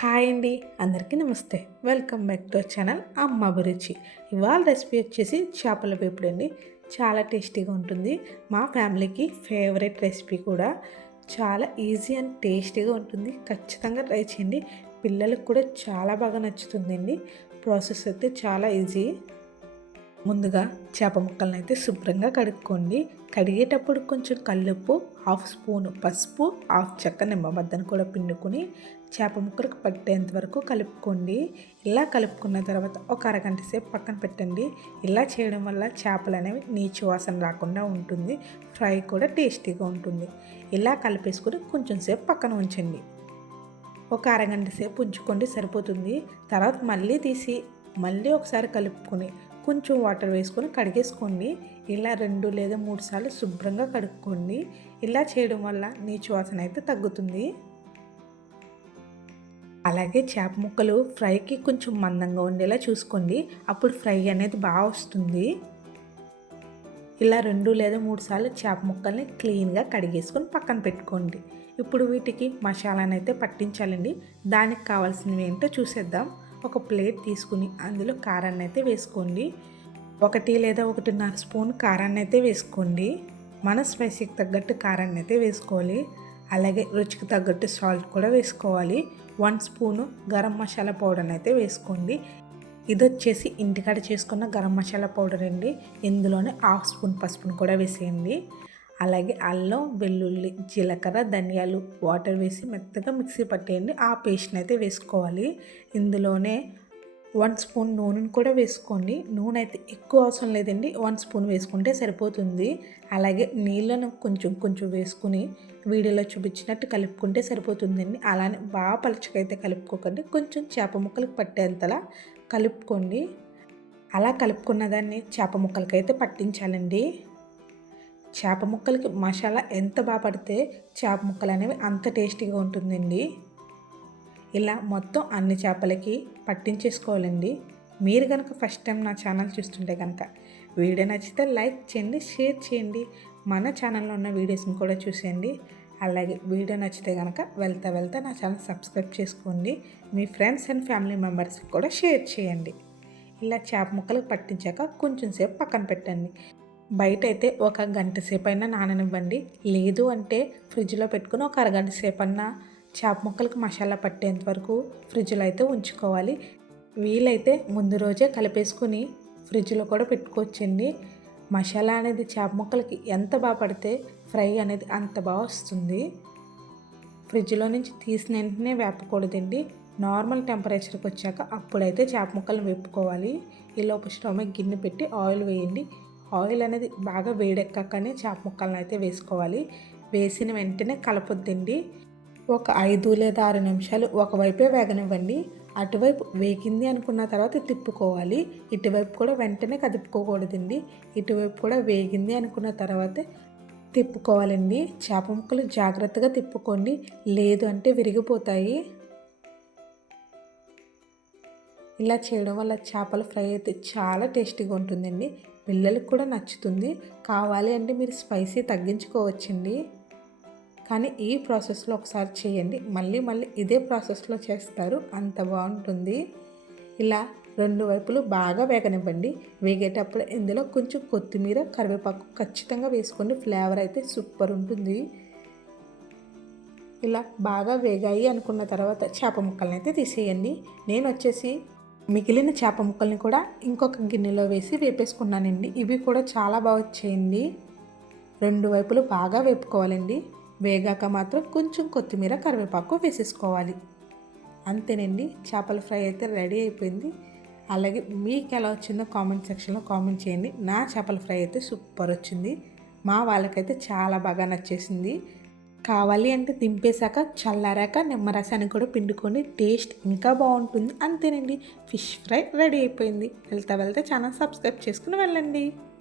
Hi అండి అందరికీ నమస్తే. వెల్కమ్ బ్యాక్ టు ఛానల్ అమ్మ అభిరుచి. ఇవాళ రెసిపీ వచ్చేసి చేపల వేపుడు అండి. చాలా టేస్టీగా ఉంటుంది. మా ఫ్యామిలీకి ఫేవరెట్ రెసిపీ కూడా. చాలా ఈజీ అండ్ టేస్టీగా ఉంటుంది. ఖచ్చితంగా ట్రై చేయండి. పిల్లలకు కూడా చాలా బాగా నచ్చుతుందండి. ప్రాసెస్ అయితే చాలా ఈజీ. ముందుగా చేప ముక్కలను అయితే శుభ్రంగా కడుక్కోండి. కడిగేటప్పుడు కొంచెం కల్లుప్పు హాఫ్ స్పూన్ పసుపు హాఫ్ చెక్క నిమ్మబద్దను కూడా పిండుకొని చేప ముక్కలకు పట్టేంత వరకు కలుపుకోండి. ఇలా కలుపుకున్న తర్వాత ఒక అరగంట సేపు పక్కన పెట్టండి. ఇలా చేయడం వల్ల చేపలు అనేవి నీచు వాసన రాకుండా ఉంటుంది. ఫ్రై కూడా టేస్టీగా ఉంటుంది. ఇలా కలిపేసుకొని కొంచెం సేపు పక్కన ఉంచండి. ఒక అరగంట సేపు ఉంచుకోండి సరిపోతుంది. తర్వాత మళ్ళీ తీసి మళ్ళీ ఒకసారి కలుపుకొని కొంచెం వాటర్ వేసుకొని కడిగేసుకోండి. ఇలా రెండు లేదా మూడు సార్లు శుభ్రంగా కడుక్కోండి. ఇలా చేయడం వల్ల నీచు వాసన అయితే తగ్గుతుంది. అలాగే చేప ముక్కలు ఫ్రైకి కొంచెం మందంగా ఉండేలా చూసుకోండి. అప్పుడు ఫ్రై అనేది బాగా వస్తుంది. ఇలా రెండు లేదా మూడు సార్లు చేప ముక్కల్ని క్లీన్గా కడిగేసుకొని పక్కన పెట్టుకోండి. ఇప్పుడు వీటికి మసాలాను అయితే పట్టించాలండి. దానికి కావాల్సినవి ఏంటో చూసేద్దాం. ఒక ప్లేట్ తీసుకుని అందులో కారాన్ని అయితే వేసుకోండి. ఒకటి లేదా ఒకటిన్నర స్పూన్ కారాన్ని అయితే వేసుకోండి. మన స్పైసీకి తగ్గట్టు కారాన్ని అయితే వేసుకోవాలి. అలాగే రుచికి తగ్గట్టు సాల్ట్ కూడా వేసుకోవాలి. వన్ స్పూను గరం మసాలా పౌడర్ని అయితే వేసుకోండి. ఇది వచ్చేసి ఇంటికాడ చేసుకున్న గరం మసాలా పౌడర్ అండి. ఇందులోనే హాఫ్ స్పూన్ పసుపును కూడా వేసేయండి. అలాగే అల్లం వెల్లుల్లి జీలకర్ర ధనియాలు వాటర్ వేసి మెత్తగా మిక్సీ పట్టేయండి. ఆ పేస్ట్ని అయితే వేసుకోవాలి. ఇందులోనే వన్ స్పూన్ నూనెను కూడా వేసుకోండి. నూనె అయితే ఎక్కువ అవసరం లేదండి. వన్ స్పూన్ వేసుకుంటే సరిపోతుంది. అలాగే నీళ్ళను కొంచెం కొంచెం వేసుకుని వీడియోలో చూపించినట్టు కలుపుకుంటే సరిపోతుందండి. అలానే బాగా పలుచకైతే కలుపుకోకండి. కొంచెం చేప ముక్కలకు పట్టేంతలా కలుపుకోండి. అలా కలుపుకున్న దాన్ని చేప ముక్కలకైతే పట్టించాలండి. చేప ముక్కలకి మసాలా ఎంత బాగా పడితే చేప ముక్కలు అనేవి అంత టేస్టీగా ఉంటుందండి. ఇలా మొత్తం అన్ని చేపలకి పట్టించేసుకోవాలండి. మీరు కనుక ఫస్ట్ టైం నా ఛానల్ చూస్తుంటే కనుక వీడియో నచ్చితే లైక్ చేయండి షేర్ చేయండి. మన ఛానల్లో ఉన్న వీడియోస్ని కూడా చూసేయండి. అలాగే వీడియో నచ్చితే కనుక వెళ్తా వెళ్తా నా ఛానల్ సబ్స్క్రైబ్ చేసుకోండి. మీ ఫ్రెండ్స్ అండ్ ఫ్యామిలీ మెంబర్స్కి కూడా షేర్ చేయండి. ఇలా చేప ముక్కలకు పట్టించాక కొంచెం సేపు పక్కన పెట్టండి. బయట అయితే ఒక గంట సేపు అయినా నాననివ్వండి. లేదు అంటే ఫ్రిడ్జ్లో పెట్టుకుని ఒక అరగంట సేపు అన్నా చేప ముక్కలకు మసాలా పట్టేంత వరకు ఫ్రిడ్జ్లో అయితే ఉంచుకోవాలి. వీలైతే ముందు రోజే కలిపేసుకుని ఫ్రిడ్జ్లో కూడా పెట్టుకోవచ్చండి. మసాలా అనేది చేప ముక్కలకి ఎంత బాగా పడితే ఫ్రై అనేది అంత బాగా వస్తుంది. ఫ్రిడ్జ్లో నుంచి తీసిన వెంటనే వేపకూడదండి. నార్మల్ టెంపరేచర్కి వచ్చాక అప్పుడైతే చేప ముక్కలను వేపుకోవాలి. ఈలోపు స్టవ్ మీద గిన్నె పెట్టి ఆయిల్ వేయండి. ఆయిల్ అనేది బాగా వేడెక్కకనే చేప ముక్కలను అయితే వేసుకోవాలి. వేసిన వెంటనే కలపొద్దండి. ఒక ఐదు లేదా ఆరు నిమిషాలు ఒకవైపే వేగనివ్వండి. అటువైపు వేగింది అనుకున్న తర్వాత తిప్పుకోవాలి. ఇటువైపు కూడా వెంటనే కదుపుకోకూడదండి. ఇటువైపు కూడా వేగింది అనుకున్న తర్వాతే తిప్పుకోవాలండి. చేప ముక్కలు జాగ్రత్తగా తిప్పుకోండి. లేదు అంటే విరిగిపోతాయి. ఇలా చేయడం వల్ల చేపల ఫ్రై అయితే చాలా టేస్టీగా ఉంటుందండి. పిల్లలకు కూడా నచ్చుతుంది. కావాలి అంటే మీరు స్పైసీ తగ్గించుకోవచ్చండి. కానీ ఈ ప్రాసెస్లో ఒకసారి చేయండి. మళ్ళీ మళ్ళీ ఇదే ప్రాసెస్లో చేస్తారు. అంత బాగుంటుంది. ఇలా రెండు వైపులు బాగా వేగనివ్వండి. వేగేటప్పుడు ఇందులో కొంచెం కొత్తిమీర కరివేపాకు ఖచ్చితంగా వేసుకోండి ఫ్లేవర్ అయితే సూపర్ ఉంటుంది. ఇలా బాగా వేగాయి అనుకున్న తర్వాత చేప ముక్కలను అయితే తీసేయండి. నేను వచ్చేసి మిగిలిన చేప ముక్కల్ని కూడా ఇంకొక గిన్నెలో వేసి వేపేసుకున్నానండి. ఇవి కూడా చాలా బాగా వచ్చేయండి. రెండు వైపులు బాగా వేపుకోవాలండి. వేగాక మాత్రం కొంచెం కొత్తిమీర కరివేపాకు వేసేసుకోవాలి. అంతేనండి చేపల ఫ్రై అయితే రెడీ అయిపోయింది. అలాగే మీకు ఎలా వచ్చిందో కామెంట్ సెక్షన్లో కామెంట్ చేయండి. నా చేపల ఫ్రై అయితే సూపర్ వచ్చింది. మా వాళ్ళకైతే చాలా బాగా నచ్చేసింది. కావాలి అంటే దింపేశాక చల్లారాక నిమ్మరసాన్ని కూడా పిండుకొని టేస్ట్ ఇంకా బాగుంటుంది. అంతేనండి. ఫిష్ ఫ్రై రెడీ అయిపోయింది. వెళ్తా వెళ్తే ఛానల్ సబ్స్క్రైబ్ చేసుకుని వెళ్ళండి.